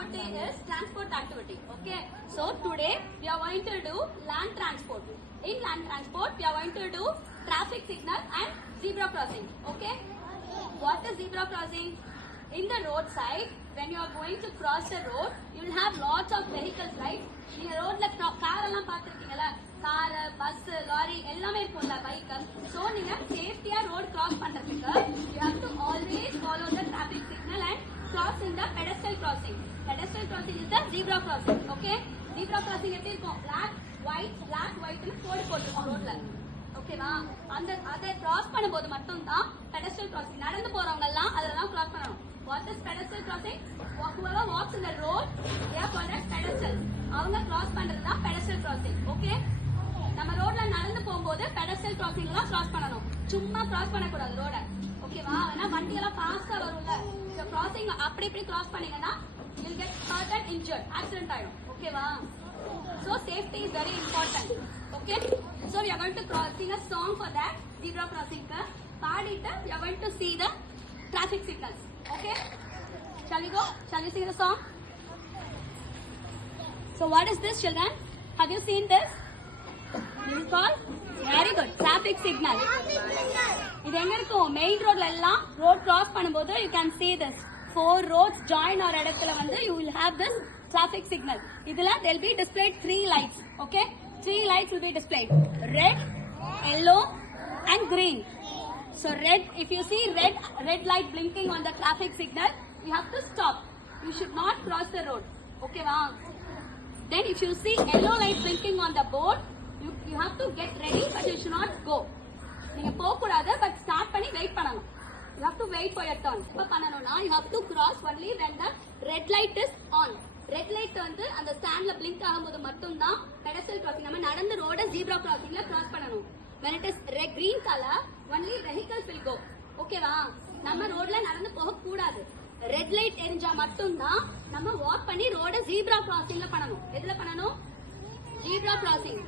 activity is transport activity. Okay. So today we are going to do land transport. In land transport, we are going to do traffic signal and zebra crossing. Okay. What is zebra crossing? In the roadside, when you are going to cross the road, you will have lots of vehicles, right? நீங்க ரோட்ல கார் எல்லாம் பாத்துருக்கீங்களா? Car, bus, lorry எல்லாமே இருக்கும்ல, bike. So நீங்க சேஃப்டியா road cross பண்றதுக்கு you have to always follow the traffic signal and cross in the pedestrian crossing. Pedestrian crossing is the zebra crossing. Okay? Zebra crossing எப்படி இருக்கும்? black white னு கோடு போட்டுருக்கும் ரோட்ல. ஓகேவா? அதை கிராஸ் பண்ணும்போது மட்டும் தான் pedestrian crossing. நடந்து போறவங்க எல்லாம் அதெல்லாம் கிராஸ் பண்ணணும். What is pedestrian crossing? Whoever walks in the road, they are called as pedestrians. அவங்க கிராஸ் பண்றது தான் pedestrian crossing. Okay? நம்ம ரோட்ல நடந்து போகும்போது pedestrian crossing எல்லாம் கிராஸ் பண்ணணும். சும்மா கிராஸ் பண்ணக்கூடாது ரோட. ஓகேவா? ஏன்னா வண்டி எல்லாம் ஃபாஸ்டா வரும்ல. இந்த கிராசிங் அப்படி இப்படி கிராஸ் பண்ணீங்கன்னா you'll get hurt and injured. Accident ஆயிடும். ஓகேவா? So safety is very important. Okay? So we are going to sing a song for that zebra crossing. பாடிட்டு we are going to see the traffic signals. Okay? Shall we go? Shall we sing the song? So what is this, children? Have you seen this? This is called? Very good. Traffic signal. இது எங்க இருக்கும்? மெயின் ரோட்ல எல்லாம் road cross பண்ணும்போது you can see this. 4 roads join ஒரு இடத்துல வந்து you will have this traffic signal. இதுல there will be displayed 3 lights. Okay? 3 lights will be displayed. Red, yellow and green. So red, if you see red light blinking on the traffic signal, you have to stop. You should not cross the road. Okay, wow. Then if you see yellow light blinking on the board, you have to get ready, but you should not go. நீங்க போக கூடாது, but start பண்ணி wait பண்ணணும். You have to wait for your turn. இப்ப பண்ணனும்னா you have to cross only when the red light is on. Red light வந்து அந்த ஸ்டாண்ட்ல blink ஆகும்போது மட்டும் தான் pedestrian crossing. நம்ம நடந்து ரோட zebra crossingல cross பண்ணணும். When it is red green color, only vehicles will go. ஓகேவா? நம்ம ரோட்ல நடந்து போக கூடாது. ரெட் லைட் எரிஞ்சா மட்டும் தான் நம்ம வாக் பண்ணி ரோட ஜீப்ரா கிராசிங்ல பண்ணணும். எதுல பண்ணணும்? Zebra crossing.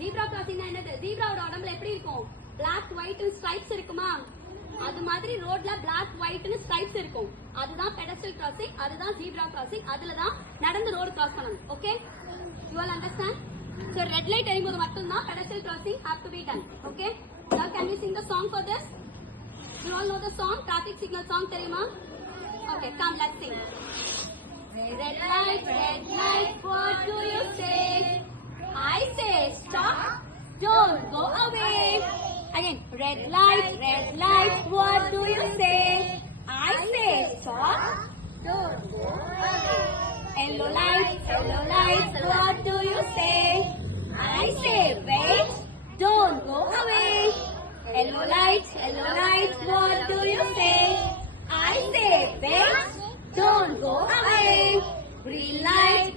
ஜீப்ரா கிராசிங் என்னது? ஜீப்ராவோட உடம்புல எப்படி இருக்கும்? பிளாக் ஒயிட் ஸ்ட்ரைப்ஸ் இருக்குமா? அது மாதிரி ரோட்ல பிளாக் ஒயிட் ஸ்ட்ரைப்ஸ் இருக்கும். அதுதான் பெடஸ்ட்ரியல் கிராசிங், அதுதான் ஜீப்ரா கிராசிங். அதுல தான் நடந்து ரோடு கிராஸ் பண்ணணும். Okay? You all understand? So red light எரியும்போது மட்டும் தான் pedestrian crossing have to be done. Okay? Now can we sing the song for this? You all know the song? Traffic signal song தெரியுமா? Okay, come let's sing. Red light, what do you say? I say stop, don't go away. Again, red light, what do you say? I say stop, don't go away. Yellow light, what do you say? I say wait, don't go away. Yellow light, what do you say? I say wait, don't go away. Green light,